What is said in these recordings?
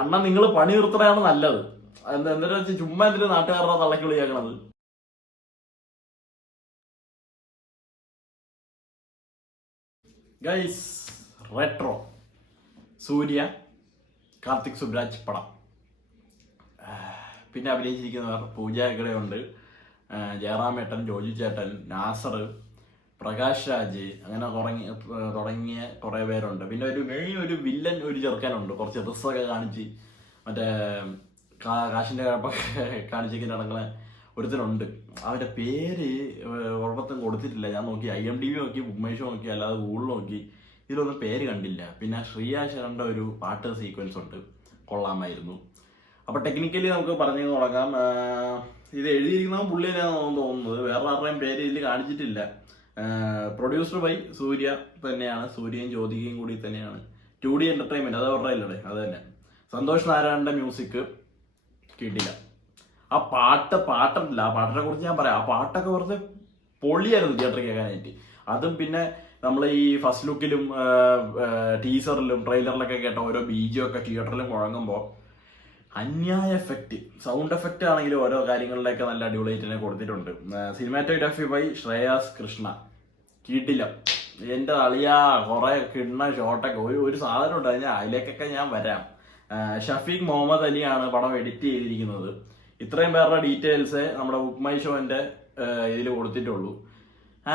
അണ്ണൻ നിങ്ങൾ പണി നിർത്തണതാണ് നല്ലത്. എന്താ വെച്ചാൽ ചുമ്മാ എന്തിനാ നാട്ടുകാരുടെ തള്ളക്കി വിളിയാക്കണത്? ഗൈസ്, റെട്രോ സൂര്യ കാർത്തിക് സുബ്രാജ് പടം. പിന്നെ അഭിനയിച്ചിരിക്കുന്നവർ പൂജ ഹെഗ്ഡെയുണ്ട്, ജയറാമേട്ടൻ, ജോജി ചേട്ടൻ, നാസർ, പ്രകാശ് രാജ്, അങ്ങനെ തുടങ്ങിയ കുറേ പേരുണ്ട്. പിന്നെ ഒരു വില്ലൻ ഒരു ചെറുക്കാനുണ്ട്, കുറച്ച് റിസ്സൊക്കെ കാണിച്ച് മറ്റേ കാശിൻ്റെ കാണിച്ചേക്ക് നടക്കുന്ന ഒരുത്തനുണ്ട്. അവൻ്റെ പേര് ഉറപ്പത്തും കൊടുത്തിട്ടില്ല. ഞാൻ നോക്കി IMDb നോക്കി, ബുക്ക് നോക്കി, അല്ലാതെ ഗൂഗിൾ നോക്കി, ഇതിലൊന്നും പേര് കണ്ടില്ല. പിന്നെ ശ്രീയ ശരണ്ടെ ഒരു പാട്ട് സീക്വൻസ് ഉണ്ട്, കൊള്ളാമായിരുന്നു. അപ്പോൾ ടെക്നിക്കലി നമുക്ക് പറഞ്ഞു തുടങ്ങാം. ഇത് എഴുതിയിരിക്കുന്നതും പുള്ളി തന്നെയാണെന്ന് തോന്നുന്നത്, വേറെ ആരുടെയും പേര് ഇതിൽ കാണിച്ചിട്ടില്ല. പ്രൊഡ്യൂസർ ബൈ സൂര്യ തന്നെയാണ്, സൂര്യയും ജ്യോതികയും കൂടി തന്നെയാണ്. 2D എന്റർടൈൻമെന്റ്, അത് അവരുടെ ഇല്ലടേ, അത് തന്നെ. സന്തോഷ് നാരായണന്റെ മ്യൂസിക് കിട്ടില്ല. ആ പാട്ടല്ല, ആ പാട്ടിനെ കുറിച്ച് ഞാൻ പറയാം. ആ പാട്ടൊക്കെ വെറുതെ പൊളിയായിരുന്നു തിയേറ്ററിൽ കേൾക്കാനായിട്ട്. അതും പിന്നെ നമ്മൾ ഈ ഫസ്റ്റ് ലുക്കിലും ടീസറിലും ട്രെയിലറിലൊക്കെ കേട്ട ഓരോ ബീജമൊക്കെ തിയേറ്ററിലും മുഴങ്ങുമ്പോൾ അന്യായ എഫക്റ്റ്, സൗണ്ട് എഫക്റ്റ് ആണെങ്കിലും ഓരോ കാര്യങ്ങളിലൊക്കെ നല്ല അടിപൊളിയായിട്ട് തന്നെ കൊടുത്തിട്ടുണ്ട്. സിനിമാറ്റോഗ്രാഫി ബൈ ശ്രേയാസ് കൃഷ്ണ കിട്ടില്ല. എൻ്റെ അളിയാ കുറെ കിണ്ണ ഷോട്ടൊക്കെ ഒരു സാധനം ഉണ്ട്, അതിലേക്കൊക്കെ ഞാൻ വരാം. ഷഫീഖ് മുഹമ്മദ് അലിയാണ് പടം എഡിറ്റ് ചെയ്തിരിക്കുന്നത്. ഇത്രയും പേരുടെ ഡീറ്റെയിൽസ് നമ്മുടെ ബുക്ക് മൈ ഷോന്റെ ഇതിൽ കൊടുത്തിട്ടുള്ളൂ.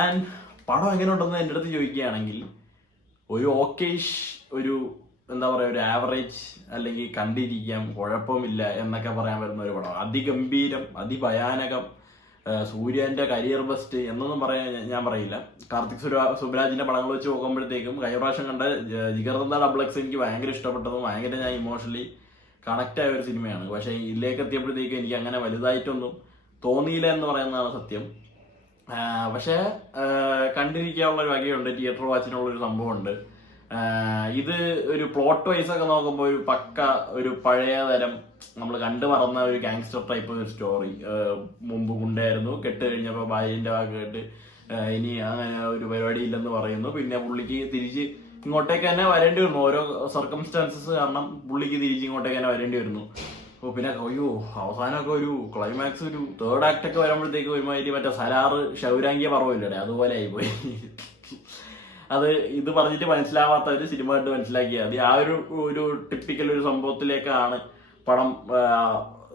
ആൻഡ് പടം എങ്ങനെയുണ്ടെന്ന് എൻ്റെ അടുത്ത് ചോദിക്കുകയാണെങ്കിൽ ഒരു ഓക്കേഷ്, ഒരു എന്താ പറയുക, ഒരു ആവറേജ്, അല്ലെങ്കിൽ കണ്ടിരിക്കാം കുഴപ്പമില്ല എന്നൊക്കെ പറയാൻ വരുന്ന ഒരു പടം. അതിഗംഭീരം, അതിഭയാനകം, സൂര്യന്റെ കരിയർ ബെസ്റ്റ് എന്നൊന്നും പറയാൻ ഞാൻ പറയില്ല. കാർത്തിക് സുബ്രാജിന്റെ പടങ്ങൾ വെച്ച് നോക്കുമ്പോഴത്തേക്കും കഴിഞ്ഞ പ്രാവശ്യം കണ്ട ജിഗർദണ്ഡ ഡബിൾ എക്സ് എനിക്ക് ഭയങ്കര ഇഷ്ടപ്പെട്ടതും ഭയങ്കര ഞാൻ ഇമോഷണലി കണക്റ്റ് ആയ ഒരു സിനിമയാണ്. പക്ഷെ ഇതിലേക്ക് എത്തിയപ്പോഴത്തേക്കും എനിക്ക് അങ്ങനെ വലുതായിട്ടൊന്നും തോന്നിയില്ല എന്ന് പറയുന്നതാണ് സത്യം. പക്ഷെ കണ്ടിരിക്കാനുള്ള ഒരു വകയുണ്ട്, തിയേറ്റർ വാച്ചിനുള്ള ഒരു സംഭവമുണ്ട്. ഇത് ഒരു പ്ലോട്ട് വൈസ് ഒക്കെ നോക്കുമ്പോൾ ഒരു പക്ക ഒരു പഴയ തരം നമ്മൾ കണ്ടു മറന്ന ഒരു ഗാങ്സ്റ്റർ ടൈപ്പ് ഒരു സ്റ്റോറി. മുമ്പ് കൊണ്ടായിരുന്നു, കെട്ട് കഴിഞ്ഞപ്പോൾ ഭാര്യന്റെ വാക്ക് കേട്ട് ഇനി അങ്ങനെ ഒരു പരിപാടി ഇല്ലെന്ന് പറയുന്നു. പിന്നെ പുള്ളിക്ക് തിരിച്ച് ഇങ്ങോട്ടേക്ക് തന്നെ വരേണ്ടി വരുന്നു, ഓരോ സർക്കംസ്റ്റാൻസസ് കാരണം പുള്ളിക്ക് തിരിച്ച് ഇങ്ങോട്ടേക്ക് തന്നെ വരേണ്ടി വരുന്നു. അപ്പോൾ പിന്നെ അയ്യോ അവസാനമൊക്കെ ഒരു ക്ലൈമാക്സ്, ഒരു തേർഡ് ആക്ട് ഒക്കെ വരുമ്പോഴത്തേക്ക് ഒരുമാതിരി മറ്റേ സലാറ് ശൗരാംഗിയ പറവില്ലേ, അതുപോലെ ആയിപ്പോയി. അത് ഇത് പറഞ്ഞിട്ട് മനസ്സിലാവാത്ത ഒരു സിനിമ കണ്ട് മനസ്സിലാക്കിയാൽ മതി. ആ ഒരു ടിപ്പിക്കൽ ഒരു സംഭവത്തിലേക്കാണ് പടം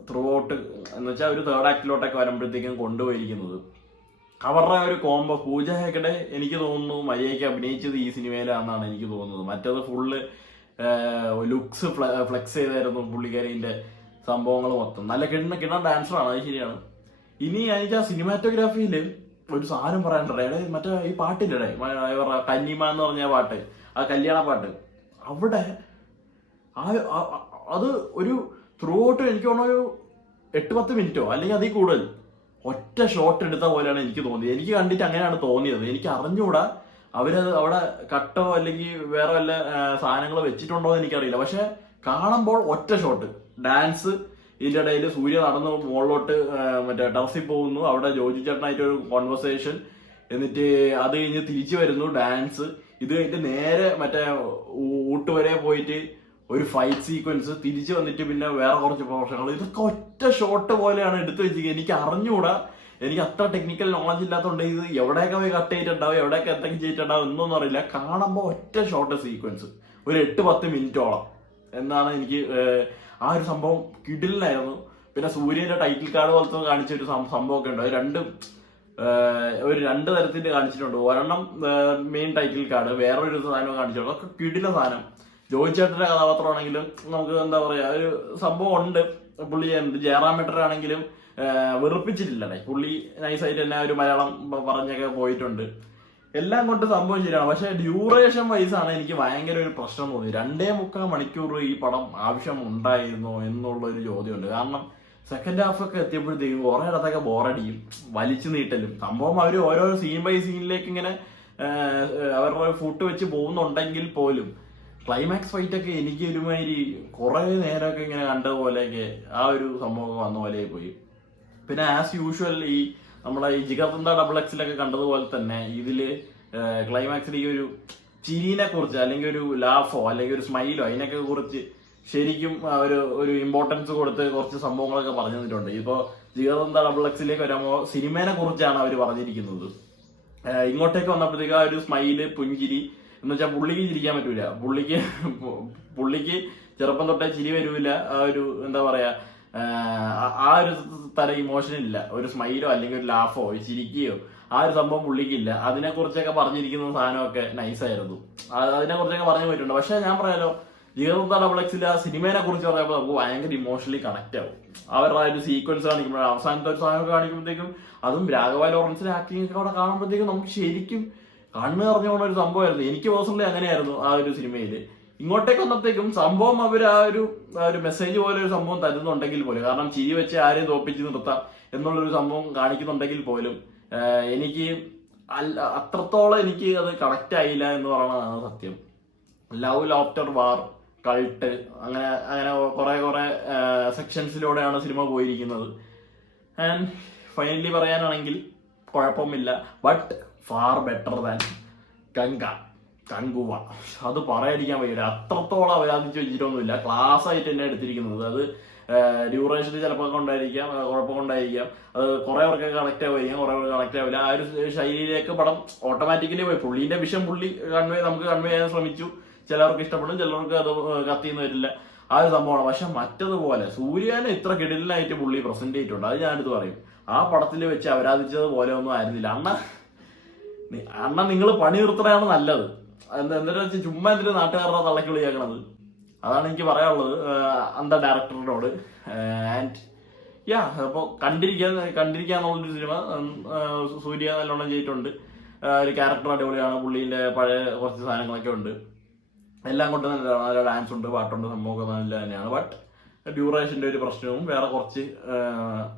ത്രൂ ഔട്ട് എന്ന് വെച്ചാൽ ഒരു തേർഡ് ആക്ടിലോട്ടൊക്കെ വരുമ്പോഴത്തേക്കും കൊണ്ടുപോയിരിക്കുന്നത്. അവരുടെ ഒരു കോംബോ, പൂജ ഹെഗ്ഡെ എനിക്ക് തോന്നുന്നു മര്യാദയ്ക്ക് അഭിനയിച്ചത് ഈ സിനിമയിലാണെന്നാണ് എനിക്ക് തോന്നുന്നത്. മറ്റത് ഫുള്ള് ലുക്സ് ഫ്ലെക്സ് ചെയ്തായിരുന്നു പുള്ളിക്കാരിന്റെ സംഭവങ്ങൾ മൊത്തം. നല്ല കിണ്ണ ഡാൻസറാണ്, അത് ശരിയാണ്. ഇനി എനിക്ക് ആ സിനിമാറ്റോഗ്രാഫിയിൽ ഒരു സാധനം പറയാനുണ്ടേ, മറ്റേ ഈ പാട്ടില്ലേ കന്നിമ എന്ന് പറഞ്ഞ പാട്ട്, ആ കല്യാണ പാട്ട്, അവിടെ അത് ഒരു ത്രൂ ഔട്ട് എനിക്ക് തോന്നുന്നു ഒരു 8-10 മിനിറ്റോ അല്ലെങ്കിൽ അതിൽ കൂടുതൽ ഒറ്റ ഷോട്ട് എടുത്ത പോലെയാണ് എനിക്ക് തോന്നിയത്. എനിക്ക് കണ്ടിട്ട് അങ്ങനെയാണ് തോന്നിയത്. എനിക്ക് അറിഞ്ഞുകൂടാ അവരത് അവിടെ കട്ടോ അല്ലെങ്കിൽ വേറെ വല്ല സാധനങ്ങൾ വെച്ചിട്ടുണ്ടോ എന്ന് എനിക്കറിയില്ല. പക്ഷെ കാണുമ്പോൾ ഒറ്റ ഷോട്ട്, ഡാൻസ്, ഇതിന്റെ ഇടയിൽ സൂര്യ നടന്നു മുകളിലോട്ട് മറ്റേ ടെറസിൽ പോകുന്നു, അവിടെ ജോജി ചേട്ടനായിട്ട് ഒരു കോൺവെർസേഷൻ, എന്നിട്ട് അത് കഴിഞ്ഞ് തിരിച്ചു വരുന്നു, ഡാൻസ്, ഇത് കഴിഞ്ഞിട്ട് നേരെ മറ്റേ ഊട്ടുവരെ പോയിട്ട് ഒരു ഫൈറ്റ് സീക്വൻസ്, തിരിച്ചു വന്നിട്ട് പിന്നെ വേറെ കുറച്ച് പ്രൊഫഷണൽ. ഇതൊക്കെ ഒറ്റ ഷോട്ട് പോലെയാണ് എടുത്തു വെച്ചിരിക്കുന്നത്. എനിക്ക് അറിഞ്ഞുകൂടാ, എനിക്ക് അത്ര ടെക്നിക്കൽ നോളജ് ഇല്ലാത്തതുകൊണ്ട് ഇത് എവിടെയൊക്കെ പോയി കട്ട് ചെയ്തിട്ടുണ്ടാവും, എവിടെയൊക്കെ എന്തൊക്കെ ചെയ്തിട്ടുണ്ടാവും എന്നൊന്നും അറിയില്ല. കാണുമ്പോൾ ഒറ്റ ഷോട്ട് സീക്വൻസ് ഒരു 8-10 മിനിറ്റോളം എന്നാണ് എനിക്ക് ആ ഒരു സംഭവം കിടിലായിരുന്നു. പിന്നെ സൂര്യന്റെ ടൈറ്റിൽ കാർഡ് പോലത്തെ കാണിച്ച ഒരു സംഭവമൊക്കെ ഉണ്ട്. അത് ഒരു 2 തരത്തിൽ കാണിച്ചിട്ടുണ്ട്. ഒരെണ്ണം മെയിൻ ടൈറ്റിൽ കാർഡ്, വേറൊരു സാധനം കാണിച്ചിട്ടുണ്ട്. അതൊക്കെ കിടില സാധനം. ജോയി ചേട്ടന്റെ കഥാപാത്രമാണെങ്കിലും നമുക്ക് എന്താ പറയാ ഒരു സംഭവം ഉണ്ട്. പുള്ളി ജയറാമേട്ടനാണെങ്കിലും വെറുപ്പിച്ചിട്ടില്ലേ, പുള്ളി നൈസായിട്ട് തന്നെ ഒരു മലയാളം പറഞ്ഞൊക്കെ പോയിട്ടുണ്ട്. എല്ലാം കൊണ്ട് സംഭവം ശരിയാണ്. പക്ഷെ ഡ്യൂറേഷൻ വൈസാണ് എനിക്ക് ഭയങ്കര ഒരു പ്രശ്നം തോന്നി. 2.25 മണിക്കൂർ ഈ പടം ആവശ്യം ഉണ്ടായിരുന്നോ എന്നുള്ള ഒരു ചോദ്യമുണ്ട്. കാരണം സെക്കൻഡ് ഹാഫ് ഒക്കെ എത്തിയപ്പോഴത്തേക്കും കുറെ ഇടത്തൊക്കെ ബോറടിയും വലിച്ചു നീട്ടലും സംഭവം. അവർ ഓരോ സീൻ ബൈ സീനിലേക്ക് ഇങ്ങനെ അവരുടെ ഫുട്ട് വെച്ച് പോകുന്നുണ്ടെങ്കിൽ പോലും ക്ലൈമാക്സ് ഫൈറ്റ് ഒക്കെ എനിക്ക് ഒരുമാതിരി കുറെ നേരമൊക്കെ ഇങ്ങനെ കണ്ടതുപോലെയൊക്കെ ആ ഒരു സംഭവമൊക്കെ വന്ന പോലെ പോയി. പിന്നെ ആസ് യൂഷ്വൽ ഈ നമ്മളെ ഈ ജിഗർദണ്ഡ ഡബിൾ എക്സിലൊക്കെ കണ്ടതുപോലെ തന്നെ ഇതില് ക്ലൈമാക്സിൽ ഈ ഒരു ചിരിനെ കുറിച്ച് അല്ലെങ്കിൽ ഒരു ലാഫോ അല്ലെങ്കിൽ ഒരു സ്മൈലോ അതിനൊക്കെ കുറിച്ച് ശരിക്കും ഒരു ഇമ്പോർട്ടൻസ് കൊടുത്ത് കുറച്ച് സംഭവങ്ങളൊക്കെ പറഞ്ഞു തന്നിട്ടുണ്ട്. ഇപ്പോൾ ജിഗർദണ്ഡ ഡബിൾ എക്സിലേക്ക് വരുമ്പോൾ സിനിമേനെ കുറിച്ചാണ് അവർ പറഞ്ഞിരിക്കുന്നത്. ഇങ്ങോട്ടേക്ക് വന്നപ്പോഴത്തേക്ക് ആ ഒരു സ്മൈല്, പുഞ്ചിരി എന്ന് വെച്ചാൽ പുള്ളിക്ക് ചിരിക്കാൻ പറ്റൂല. പുള്ളിക്ക് ചെറുപ്പം തൊട്ടേ ചിരി വരൂല. ആ ഒരു എന്താ പറയാ, ആ ഒരു തരം ഇമോഷൻ ഇല്ല. ഒരു സ്മൈലോ അല്ലെങ്കിൽ ഒരു ലാഫോ ചിരിക്കുകയോ ആ ഒരു സംഭവം പുള്ളിക്കില്ല. അതിനെ കുറിച്ചൊക്കെ പറഞ്ഞിരിക്കുന്ന സാധനമൊക്കെ നൈസായിരുന്നു. അതിനെ കുറിച്ചൊക്കെ പറഞ്ഞു പോയിട്ടുണ്ട്. പക്ഷെ ഞാൻ പറയാലോ, ജിഗർദണ്ഡ ഡബിൾ എക്സിൽ ആ സിനിമേനെ കുറിച്ച് പറയുമ്പോൾ നമുക്ക് ഭയങ്കര ഇമോഷണലി കണക്ട് ആവും. അവരുടെ ആ ഒരു സീക്വൻസ് കാണിക്കുമ്പോൾ, അവസാനത്തെ ഒരു സാധനം കാണിക്കുമ്പോഴത്തേക്കും, അതും രാഘവ ലോറൻസിന്റെ ആക്ടിംഗ് ഒക്കെ അവിടെ കാണുമ്പോഴത്തേക്കും നമുക്ക് ശരിക്കും കണ്ണ് നിറഞ്ഞുകൊണ്ട ഒരു സംഭവമായിരുന്നു. എനിക്ക് പേഴ്സണലി അങ്ങനെയായിരുന്നു ആ ഒരു സിനിമയില്. ഇങ്ങോട്ടേക്ക് വന്നപ്പോഴത്തേക്കും സംഭവം അവർ ആ ഒരു മെസ്സേജ് പോലെ ഒരു സംഭവം തരുന്നുണ്ടെങ്കിൽ പോലും, കാരണം ചിരി വെച്ച് ആരെയും തോപ്പിച്ച് നിർത്താം എന്നുള്ളൊരു സംഭവം കാണിക്കുന്നുണ്ടെങ്കിൽ പോലും എനിക്ക് അത്രത്തോളം എനിക്ക് അത് കണക്ട് ആയില്ല എന്ന് പറയുന്നതാണ് സത്യം. ലവ് ആഫ്റ്റർ വാർ, കൾട്ട്, അങ്ങനെ കുറെ സെക്ഷൻസിലൂടെയാണ് സിനിമ പോയിരിക്കുന്നത്. ആൻഡ് ഫൈനലി പറയാനാണെങ്കിൽ കുഴപ്പമില്ല, but far better than Kanguva. അത് പറയാതിരിക്കാൻ വയ്യ. അത്രത്തോളം അവരാധിച്ച് വെച്ചിട്ടൊന്നുമില്ല. ക്ലാസ് ആയിട്ട് തന്നെ എടുത്തിരിക്കുന്നത്. അത് ഡ്യൂറേഷന് ചിലപ്പോൾ കൊണ്ടായിരിക്കാം, കുഴപ്പം കൊണ്ടായിരിക്കാം. അത് കുറെ പേർക്ക് കണക്ട് ആവുമായിരിക്കാം, കുറെ പേർക്ക് കണക്ട് ആവില്ല. ആ ഒരു ശൈലിയിലേക്ക് പടം ഓട്ടോമാറ്റിക്കലി പോയി. പുള്ളീന്റെ വിഷം പുള്ളി നമുക്ക് കൺവേ ചെയ്യാൻ ശ്രമിച്ചു. ചിലർക്ക് ഇഷ്ടപ്പെടും, ചിലർക്ക് അത് കത്തിന്ന് വരില്ല. ആ ഒരു സംഭവമാണ്. പക്ഷെ മറ്റതുപോലെ സൂര്യനെ ഇത്ര കിടിലായിട്ട് പുള്ളി പ്രസന്റ് ചെയ്തിട്ടുണ്ട്. അത് ഞാനെടുത്ത് പറയും. ആ പടത്തിൽ വെച്ച് അവരാധിച്ചത് പോലെ ഒന്നും ആയിരുന്നില്ല. അണ്ണ നിങ്ങൾ പണി നിർത്തണതാണ് നല്ലത്. എന്താ വെച്ചാൽ ചുമ്മാ എന്തിനു നാട്ടുകാരുടെ തള്ളക്കി വിളിയാക്കണത്. അതാണ് എനിക്ക് പറയാനുള്ളത് അന്ത ഡയറക്ടറിനോട്. ആൻഡ് യാ, അപ്പോൾ കണ്ടിരിക്കാന്നുള്ളൊരു സിനിമ. സൂര്യ നല്ലോണം ചെയ്തിട്ടുണ്ട്. ഒരു ക്യാരക്ടർ അടിപൊളിയാണ്. പുള്ളീന്റെ പഴയ കുറച്ച് സാധനങ്ങളൊക്കെ ഉണ്ട്. എല്ലാം കൊണ്ട് നല്ല ഡാൻസ് ഉണ്ട്, പാട്ടുണ്ട്, സംഭവമൊക്കെ നല്ല തന്നെയാണ്. ബട്ട് ഡ്യൂറേഷന്റെ ഒരു പ്രശ്നവും വേറെ കുറച്ച്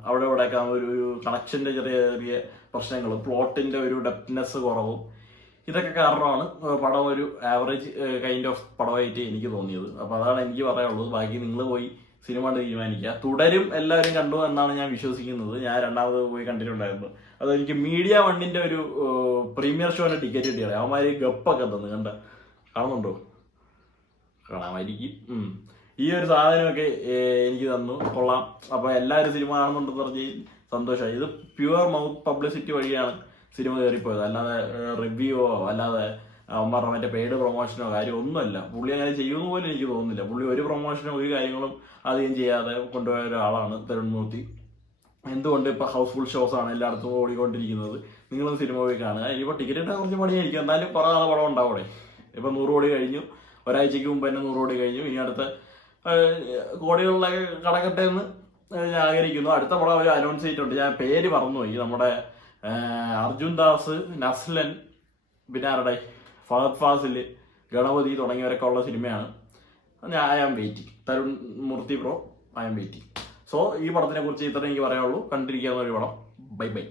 അവിടെ ഇവിടെയൊക്കെ ഒരു കണക്ഷന്റെ ചെറിയ ചെറിയ പ്രശ്നങ്ങളും പ്ലോട്ടിന്റെ ഒരു ഡെപ്ത്നെസ് കുറവും ഇതൊക്കെ കാരണമാണ് പടം ഒരു ആവറേജ് കൈൻഡ് ഓഫ് പടമായിട്ട് എനിക്ക് തോന്നിയത്. അപ്പൊ അതാണ് എനിക്ക് പറയാനുള്ളത്. ബാക്കി നിങ്ങൾ പോയി സിനിമ കണ്ട് തീരുമാനിക്കുക. തുടരും എല്ലാവരും കണ്ടു എന്നാണ് ഞാൻ വിശ്വസിക്കുന്നത്. ഞാൻ രണ്ടാമത് പോയി കണ്ടിട്ടുണ്ടായിരുന്നു. അത് എനിക്ക് മീഡിയ 1ന്റെ ഒരു പ്രീമിയർ ഷോന്റെ ടിക്കറ്റ് കിട്ടിയത്. അവന്മാര് ഗപ്പൊക്കെ തന്നു. കാണുന്നുണ്ടോ? കാണാമായിരിക്കും. ഈ ഒരു സാധനമൊക്കെ എനിക്ക് തന്നു. കൊള്ളാം. അപ്പൊ എല്ലാവരും സിനിമ കാണുന്നുണ്ടെന്ന് പറഞ്ഞ് സന്തോഷമായി. ഇത് പ്യുവർ മൗത്ത് പബ്ലിസിറ്റി വഴിയാണ് സിനിമ കയറിപ്പോയത്. അല്ലാതെ റിവ്യൂവോ അല്ലാതെ അവന്മാരുടെ മറ്റേ പെയ്ഡ് പ്രൊമോഷനോ കാര്യം ഒന്നുമല്ല. പുള്ളി അങ്ങനെ ചെയ്യുമെന്ന് പോലും എനിക്ക് തോന്നുന്നില്ല. പുള്ളി ഒരു പ്രൊമോഷനോ ഒരു കാര്യങ്ങളും അധികം ചെയ്യാതെ കൊണ്ടുപോയ ഒരാളാണ് തരുൺ മൂർത്തി. എന്തുകൊണ്ട് ഇപ്പൊ ഹൗസ്ഫുൾ ഷോസ് ആണ് എല്ലായിടത്തും ഓടിക്കൊണ്ടിരിക്കുന്നത്. നിങ്ങളും സിനിമ പോയി കാണുക. ഇനിയിപ്പോൾ ടിക്കറ്റ് ഇട്ടാൽ കുറച്ച് പണിയായിരിക്കും. എന്നാലും കുറെ നാളെ പടം ഉണ്ടാവൂടെ. ഇപ്പൊ 100 കോടി കഴിഞ്ഞു. ഒരാഴ്ചക്ക് മുമ്പ് തന്നെ 100 കോടി കഴിഞ്ഞു. ഇനി അടുത്ത കോടികളിലൊക്കെ കടക്കട്ടെ എന്ന് ഞാൻ ആഗ്രഹിക്കുന്നു. അടുത്ത പടം അവർ അനൗൺസ് ചെയ്തിട്ടുണ്ട്. ഞാൻ പേര് മറന്നുപോയി. നമ്മുടെ അർജുൻ ദാസ്, നസ്ലൻ, പിന്നെ ആരുടെ ഫഹദ് ഫാസില്, ഗണപതി തുടങ്ങിയവരൊക്കെ ഉള്ള സിനിമയാണ്. I am waiting. Tarun Moorthy bro, I am waiting. So ഈ പടത്തിനെ കുറിച്ച് ഇത്രയും എനിക്ക് പറയാനുള്ളൂ. കണ്ടിരിക്കാവുന്ന ഒരു പടം. Bye by.